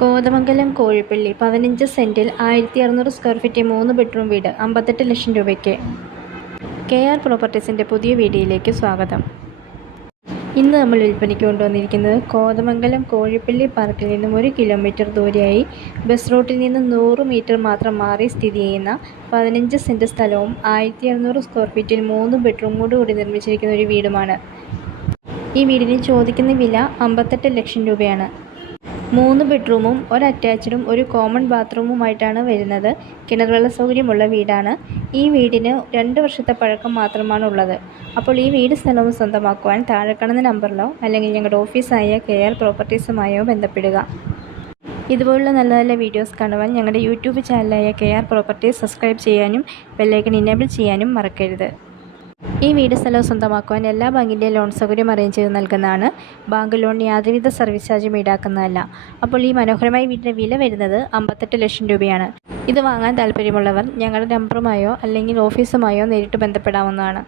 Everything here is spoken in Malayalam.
Kothamangalam Kozhippally 15 സെൻറ്റിൽ 1600 square feet 3 bedroom വീട് 58 ലക്ഷം രൂപയ്ക്ക്. KR പ്രോപ്പർട്ടീസിൻ്റെ പുതിയ വീഡിയോയിലേക്ക് സ്വാഗതം. ഇന്ന് നമ്മൾ വിൽപ്പനയ്ക്ക് കൊണ്ടുവന്നിരിക്കുന്നത് കോതമംഗലം കോഴിപ്പള്ളി പാർക്കിൽ നിന്നും 1 കിലോമീറ്റർ ദൂരെയായി ബസ് റൂട്ടിൽ നിന്ന് 100 മീറ്റർ മാത്രം മാറി സ്ഥിതി ചെയ്യുന്ന 15 സെൻറ്റ് സ്ഥലവും 1600 സ്ക്വയർ ഫീറ്റിൽ 3 ബെഡ്റൂമോടുകൂടി നിർമ്മിച്ചിരിക്കുന്ന ഒരു വീടുമാണ്. ഈ വീടിന് ചോദിക്കുന്ന വില 58 ലക്ഷം രൂപയാണ്. 3 ബെഡ്റൂമും ഒരു അറ്റാച്ച്ഡും ഒരു കോമൺ ബാത്റൂമുമായിട്ടാണ് വരുന്നത്. കിണർവെള്ള സൗകര്യമുള്ള വീടാണ്. ഈ വീടിന് 2 വർഷത്തെ പഴക്കം മാത്രമാണ് ഉള്ളത്. അപ്പോൾ ഈ വീട് സ്ഥലവും സ്വന്തമാക്കുവാൻ താഴെ കാണുന്ന നമ്പറിലോ അല്ലെങ്കിൽ ഞങ്ങളുടെ ഓഫീസായ KR പ്രോപ്പർട്ടീസുമായോ ബന്ധപ്പെടുക. ഇതുപോലുള്ള നല്ല നല്ല വീഡിയോസ് കാണുവാൻ ഞങ്ങളുടെ യൂട്യൂബ് ചാനലായ KR പ്രോപ്പർട്ടീസ് സബ്സ്ക്രൈബ് ചെയ്യാനും ബെല്ലൈക്കൺ ഇനേബിൾ ചെയ്യാനും മറക്കരുത്. ഈ വീട് സ്ഥലവും സ്വന്തമാക്കുവാൻ എല്ലാ ബാങ്കിൻ്റെയും ലോൺ സൗകര്യം അറേഞ്ച് ചെയ്ത് നൽകുന്നതാണ്. ബാങ്ക് ലോൺ യാതൊരുവിധ സർവീസ് ചാർജും ഈടാക്കുന്നതല്ല. അപ്പോൾ ഈ മനോഹരമായ വീടിൻ്റെ വില വരുന്നത് 58 ലക്ഷം രൂപയാണ്. ഇത് വാങ്ങാൻ താല്പര്യമുള്ളവർ ഞങ്ങളുടെ നമ്പറുമായോ അല്ലെങ്കിൽ ഓഫീസുമായോ നേരിട്ട് ബന്ധപ്പെടാവുന്നതാണ്.